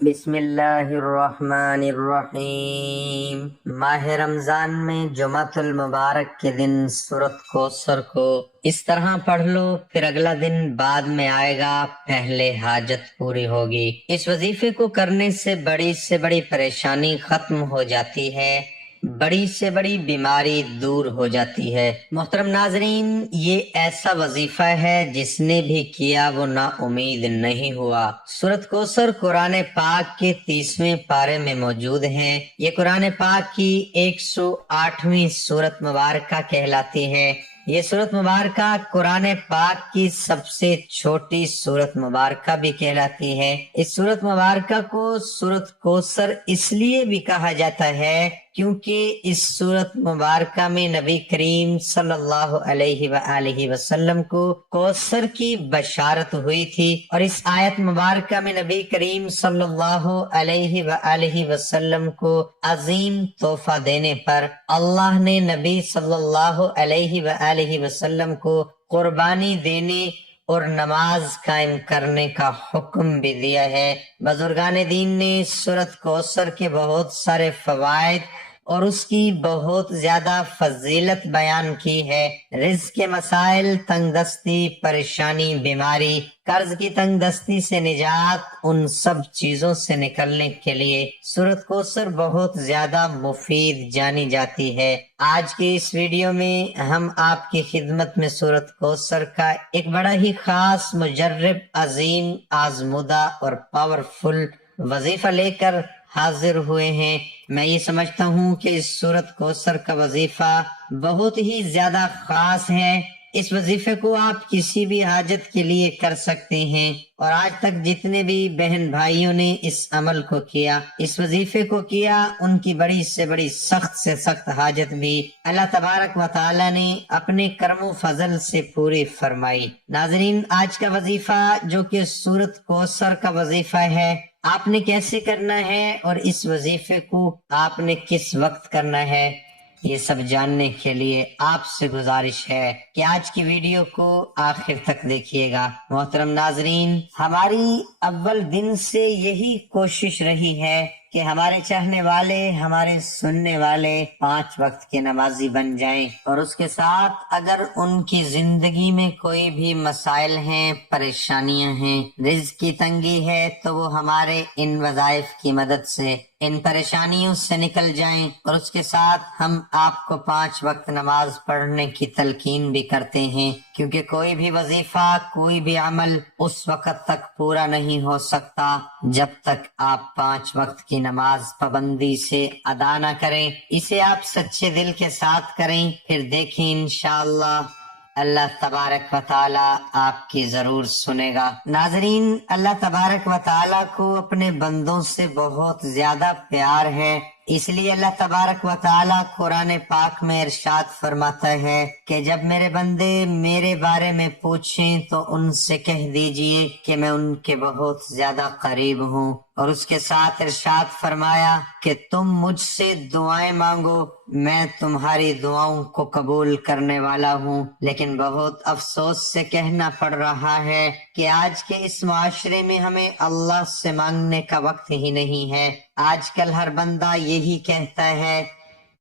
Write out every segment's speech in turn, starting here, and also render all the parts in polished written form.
بسم اللہ الرحمن الرحیم۔ ماہ رمضان میں جمعۃ المبارک کے دن سورۃ کوثر کو اس طرح پڑھ لو، پھر اگلا دن بعد میں آئے گا، پہلے حاجت پوری ہوگی۔ اس وظیفے کو کرنے سے بڑی پریشانی ختم ہو جاتی ہے، بڑی سے بڑی بیماری دور ہو جاتی ہے۔ محترم ناظرین، یہ ایسا وظیفہ ہے جس نے بھی کیا وہ نا امید نہیں ہوا۔ سورۃ کوثر قرآن پاک کے 30ویں پارے میں موجود ہے۔ یہ قرآن پاک کی 108ویں سورۃ مبارکہ کہلاتی ہے۔ یہ سورۃ مبارکہ قرآن پاک کی سب سے چھوٹی سورۃ مبارکہ بھی کہلاتی ہے۔ اس سورۃ مبارکہ کو سورۃ کوثر اس لیے بھی کہا جاتا ہے کیونکہ اس سورۃ مبارکہ میں نبی کریم صلی اللہ علیہ وآلہ وسلم کو کوثر کی بشارت ہوئی تھی، اور اس آیت مبارکہ میں نبی کریم صلی اللہ علیہ وآلہ وسلم کو عظیم تحفہ دینے پر اللہ نے نبی صلی اللہ علیہ وآلہ وسلم کو قربانی دینے اور نماز قائم کرنے کا حکم بھی دیا ہے۔ بزرگان دین نے سورۃ کوثر کے بہت سارے فوائد اور اس کی بہت زیادہ فضیلت بیان کی ہے۔ رزق کے مسائل، تنگ دستی، پریشانی، بیماری، قرض کی تنگ دستی سے نجات، ان سب چیزوں سے نکلنے کے لیے سورۃ کوثر بہت زیادہ مفید جانی جاتی ہے۔ آج کی اس ویڈیو میں ہم آپ کی خدمت میں سورۃ کوثر کا ایک بڑا ہی خاص، مجرب، عظیم، آزمودہ اور پاورفل وظیفہ لے کر حاضر ہوئے ہیں۔ میں یہ سمجھتا ہوں کہ اس سورۃ کوثر کا وظیفہ بہت ہی زیادہ خاص ہے۔ اس وظیفے کو آپ کسی بھی حاجت کے لیے کر سکتے ہیں، اور آج تک جتنے بھی بہن بھائیوں نے اس عمل کو کیا، اس وظیفے کو کیا، ان کی بڑی سے بڑی سخت سے سخت حاجت بھی اللہ تبارک و تعالی نے اپنے کرم و فضل سے پوری فرمائی۔ ناظرین، آج کا وظیفہ جو کہ سورۃ کوثر کا وظیفہ ہے، آپ نے کیسے کرنا ہے اور اس وظیفے کو آپ نے کس وقت کرنا ہے، یہ سب جاننے کے لیے آپ سے گزارش ہے کہ آج کی ویڈیو کو آخر تک دیکھیے گا۔ محترم ناظرین، ہماری اول دن سے یہی کوشش رہی ہے کہ ہمارے چاہنے والے، ہمارے سننے والے 5 وقت کے نمازی بن جائیں، اور اس کے ساتھ اگر ان کی زندگی میں کوئی بھی مسائل ہیں، پریشانیاں ہیں، رزق کی تنگی ہے، تو وہ ہمارے ان وظائف کی مدد سے ان پریشانیوں سے نکل جائیں، اور اس کے ساتھ ہم آپ کو 5 وقت نماز پڑھنے کی تلقین بھی کرتے ہیں، کیونکہ کوئی بھی وظیفہ، کوئی بھی عمل اس وقت تک پورا نہیں ہو سکتا جب تک آپ 5 وقت کی نماز پابندی سے ادا نہ کریں۔ اسے آپ سچے دل کے ساتھ کریں، پھر دیکھیں انشاءاللہ اللہ تبارک و تعالی آپ کی ضرور سنے گا۔ ناظرین، اللہ تبارک و تعالی کو اپنے بندوں سے بہت زیادہ پیار ہے، اس لیے اللہ تبارک و تعالی قرآن پاک میں ارشاد فرماتا ہے کہ جب میرے بندے میرے بارے میں پوچھیں تو ان سے کہہ دیجئے کہ میں ان کے بہت زیادہ قریب ہوں، اور اس کے ساتھ ارشاد فرمایا کہ تم مجھ سے دعائیں مانگو، میں تمہاری دعاؤں کو قبول کرنے والا ہوں۔ لیکن بہت افسوس سے کہنا پڑ رہا ہے کہ آج کے اس معاشرے میں ہمیں اللہ سے مانگنے کا وقت ہی نہیں ہے۔ آج کل ہر بندہ یہی کہتا ہے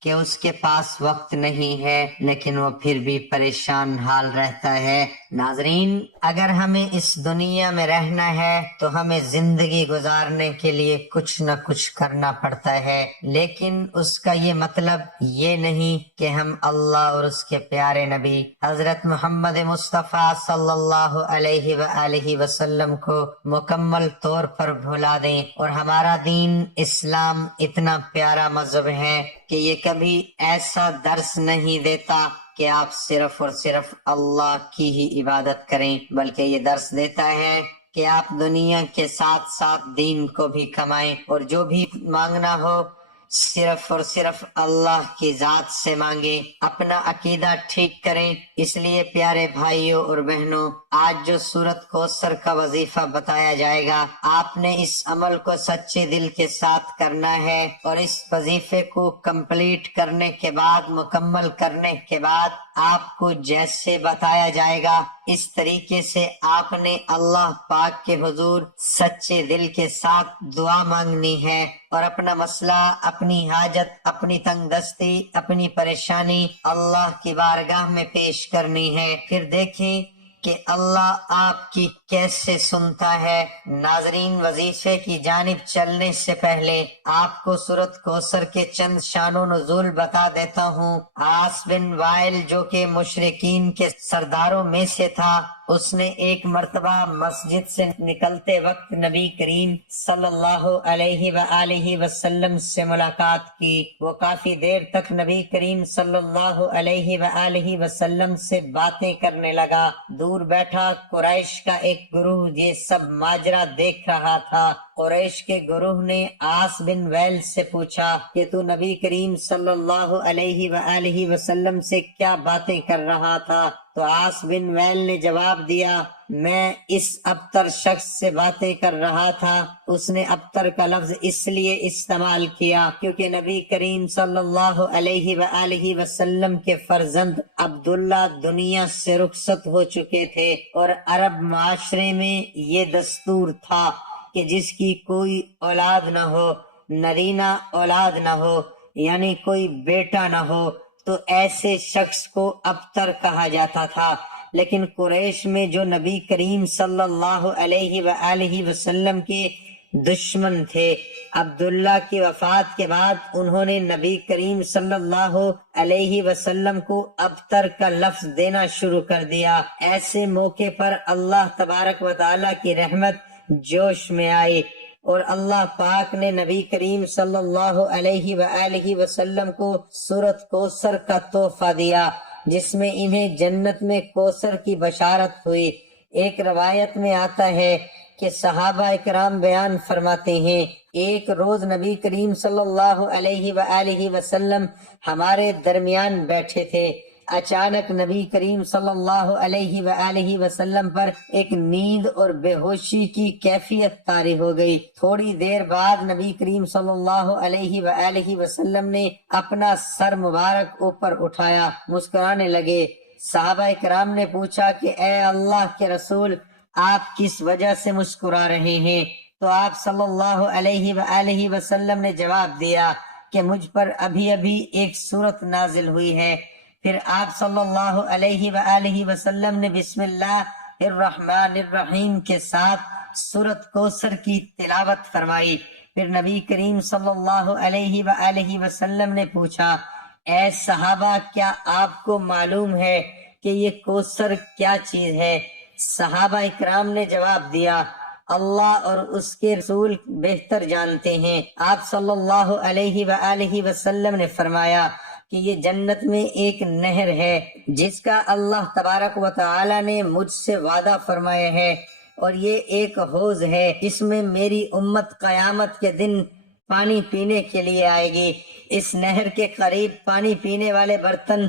کہ اس کے پاس وقت نہیں ہے، لیکن وہ پھر بھی پریشان حال رہتا ہے۔ ناظرین، اگر ہمیں اس دنیا میں رہنا ہے تو ہمیں زندگی گزارنے کے لیے کچھ نہ کچھ کرنا پڑتا ہے، لیکن اس کا یہ مطلب یہ نہیں کہ ہم اللہ اور اس کے پیارے نبی حضرت محمد مصطفیٰ صلی اللہ علیہ وآلہ وسلم کو مکمل طور پر بھلا دیں، اور ہمارا دین اسلام اتنا پیارا مذہب ہے کہ یہ کبھی ایسا درس نہیں دیتا کہ آپ صرف اور صرف اللہ کی ہی عبادت کریں، بلکہ یہ درس دیتا ہے کہ آپ دنیا کے ساتھ ساتھ دین کو بھی کمائیں، اور جو بھی مانگنا ہو صرف اور صرف اللہ کی ذات سے مانگیں، اپنا عقیدہ ٹھیک کریں۔ اس لیے پیارے بھائیوں اور بہنوں، آج جو سورت کوثر کا وظیفہ بتایا جائے گا، آپ نے اس عمل کو سچے دل کے ساتھ کرنا ہے، اور اس وظیفے کو کمپلیٹ کرنے کے بعد، مکمل کرنے کے بعد آپ کو جیسے بتایا جائے گا اس طریقے سے آپ نے اللہ پاک کے حضور سچے دل کے ساتھ دعا مانگنی ہے، اور اپنا مسئلہ، اپنی حاجت، اپنی تنگ دستی، اپنی پریشانی اللہ کی بارگاہ میں پیش کرنی ہے۔ پھر دیکھیں کہ اللہ آپ کی کیسے سنتا ہے۔ ناظرین، وظیفے کی جانب چلنے سے پہلے آپ کو سورت کوثر کے چند شان و نزول بتا دیتا ہوں۔ عاص بن وائل جو کہ مشرکین کے سرداروں میں سے تھا، اس نے ایک مرتبہ مسجد سے نکلتے وقت نبی کریم صلی اللہ علیہ وآلہ وسلم سے ملاقات کی۔ وہ کافی دیر تک نبی کریم صلی اللہ علیہ وآلہ وسلم سے باتیں کرنے لگا۔ دور بیٹھا قریش کا ایک گروہ یہ سب ماجرا دیکھ رہا تھا۔ قریش کے گروہ نے عاص بن ویل سے پوچھا کہ تو نبی کریم صلی اللہ علیہ وآلہ وسلم سے کیا باتیں کر رہا تھا؟ تو عاص بن ویل نے جواب دیا، میں اس ابتر شخص سے باتیں کر رہا تھا۔ اس نے ابتر کا لفظ اس لیے استعمال کیا کیونکہ نبی کریم صلی اللہ علیہ وآلہ وسلم کے فرزند عبداللہ دنیا سے رخصت ہو چکے تھے، اور عرب معاشرے میں یہ دستور تھا کہ جس کی کوئی اولاد نہ ہو، نرینہ اولاد نہ ہو، یعنی کوئی بیٹا نہ ہو، تو ایسے شخص کو ابتر کہا جاتا تھا۔ لیکن قریش میں جو نبی کریم صلی اللہ علیہ وآلہ وسلم کے دشمن تھے، عبداللہ کی وفات کے بعد انہوں نے نبی کریم صلی اللہ علیہ وسلم کو ابتر کا لفظ دینا شروع کر دیا۔ ایسے موقع پر اللہ تبارک و تعالیٰ کی رحمت جوش میں آئی، اور اللہ پاک نے نبی کریم صلی اللہ علیہ وآلہ وسلم کو سورت کوثر کا تحفہ دیا، جس میں انہیں جنت میں کوثر کی بشارت ہوئی۔ ایک روایت میں آتا ہے کہ صحابہ اکرام بیان فرماتے ہیں، ایک روز نبی کریم صلی اللہ علیہ وآلہ وسلم ہمارے درمیان بیٹھے تھے۔ اچانک نبی کریم صلی اللہ علیہ وآلہ وسلم پر ایک نیند اور بے ہوشی کی کیفیت طاری ہو گئی۔ تھوڑی دیر بعد نبی کریم صلی اللہ علیہ وآلہ وسلم نے اپنا سر مبارک اوپر اٹھایا، مسکرانے لگے۔ صحابہ کرام نے پوچھا کہ اے اللہ کے رسول، آپ کس وجہ سے مسکرا رہے ہیں؟ تو آپ صلی اللہ علیہ وآلہ وسلم نے جواب دیا کہ مجھ پر ابھی ایک سورت نازل ہوئی ہے۔ پھر آپ صلی اللہ علیہ وآلہ وسلم نے بسم اللہ الرحمن الرحیم کے ساتھ سورت کوثر کی تلاوت فرمائی۔ پھر نبی کریم صلی اللہ علیہ وآلہ وسلم نے پوچھا، اے صحابہ، کیا آپ کو معلوم ہے کہ یہ کوثر کیا چیز ہے؟ صحابہ اکرام نے جواب دیا، اللہ اور اس کے رسول بہتر جانتے ہیں۔ آپ صلی اللہ علیہ وآلہ وسلم نے فرمایا کہ یہ جنت میں ایک نہر ہے جس کا اللہ تبارک و تعالی نے مجھ سے وعدہ فرمایا ہے، اور یہ ایک حوض ہے جس میں میری امت قیامت کے دن پانی پینے کے لیے آئے گی۔ اس نہر کے قریب پانی پینے والے برتن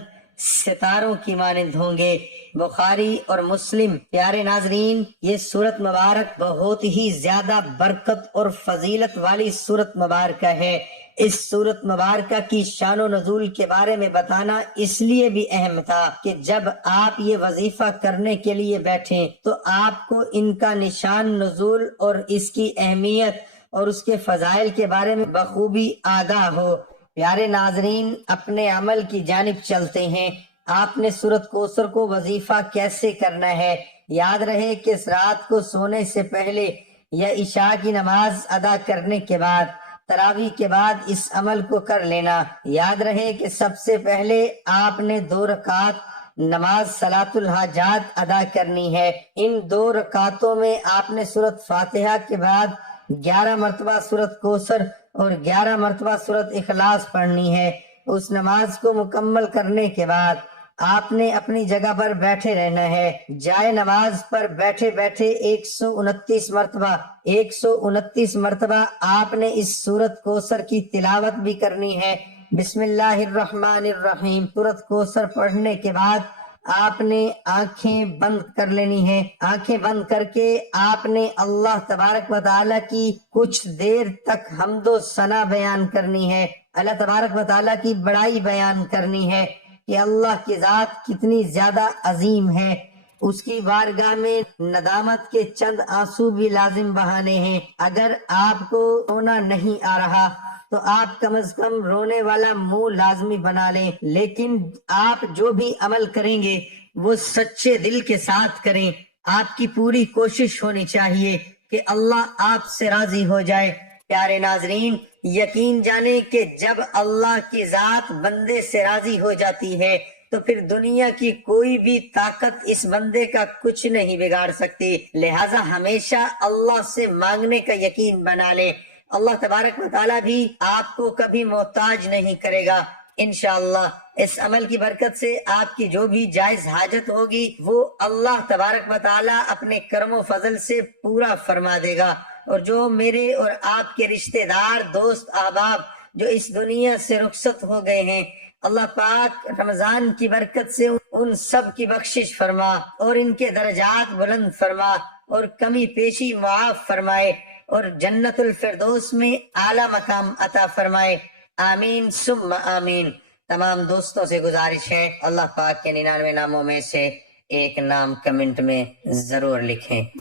ستاروں کی مانند ہوں گے۔ بخاری اور مسلم۔ پیارے ناظرین، یہ سورت مبارک بہت ہی زیادہ برکت اور فضیلت والی سورت مبارکہ ہے۔ اس سورت مبارکہ کی شان و نزول کے بارے میں بتانا اس لیے بھی اہم تھا کہ جب آپ یہ وظیفہ کرنے کے لیے بیٹھیں تو آپ کو ان کا نشان نزول اور اس کی اہمیت اور اس کے فضائل کے بارے میں بخوبی آگاہ ہو۔ پیارے ناظرین، اپنے عمل کی جانب چلتے ہیں۔ آپ نے سورت کوثر کو وظیفہ کیسے کرنا ہے؟ یاد رہے کہ رات کو سونے سے پہلے یا عشاء کی نماز ادا کرنے کے بعد، تراویح کے بعد اس عمل کو کر لینا۔ یاد رہے کہ سب سے پہلے آپ نے 2 رکعت نماز صلاۃ الحاجات ادا کرنی ہے۔ ان 2 رکعتوں میں آپ نے سورت فاتحہ کے بعد 11 مرتبہ سورت کوثر اور 11 مرتبہ سورت اخلاص پڑھنی ہے۔ اس نماز کو مکمل کرنے کے بعد آپ نے اپنی جگہ پر بیٹھے رہنا ہے۔ جائے نماز پر بیٹھے بیٹھے 129 مرتبہ آپ نے اس سورت کوثر کی تلاوت بھی کرنی ہے۔ بسم اللہ الرحمن الرحیم سورت کوثر پڑھنے کے بعد آپ نے آنکھیں بند کر لینی ہے، آنکھیں بند کر کے آپ نے اللہ تبارک و تعالیٰ کی کچھ دیر تک حمد و ثنا بیان کرنی ہے، اللہ تبارک و تعالیٰ کی بڑائی بیان کرنی ہے کہ اللہ کی ذات کتنی زیادہ عظیم ہے۔ اس کی بارگاہ میں ندامت کے چند آنسو بھی لازم بہانے ہیں۔ اگر آپ کو رونا نہیں آ رہا تو آپ کم از کم رونے والا منہ لازمی بنا لیں، لیکن آپ جو بھی عمل کریں گے وہ سچے دل کے ساتھ کریں۔ آپ کی پوری کوشش ہونی چاہیے کہ اللہ آپ سے راضی ہو جائے۔ پیارے ناظرین، یقین جانیں کہ جب اللہ کی ذات بندے سے راضی ہو جاتی ہے تو پھر دنیا کی کوئی بھی طاقت اس بندے کا کچھ نہیں بگاڑ سکتی۔ لہٰذا ہمیشہ اللہ سے مانگنے کا یقین بنا لیں، اللہ تبارک و تعالیٰ بھی آپ کو کبھی محتاج نہیں کرے گا۔ انشاءاللہ اس عمل کی برکت سے آپ کی جو بھی جائز حاجت ہوگی وہ اللہ تبارک و تعالیٰ اپنے کرم و فضل سے پورا فرما دے گا۔ اور جو میرے اور آپ کے رشتہ دار، دوست، احباب جو اس دنیا سے رخصت ہو گئے ہیں، اللہ پاک رمضان کی برکت سے ان سب کی بخشش فرما اور ان کے درجات بلند فرما اور کمی پیشی معاف فرمائے اور جنت الفردوس میں اعلیٰ مقام عطا فرمائے۔ آمین ثم آمین۔ تمام دوستوں سے گزارش ہے اللہ پاک کے 99 ناموں میں سے ایک نام کمنٹ میں ضرور لکھیں۔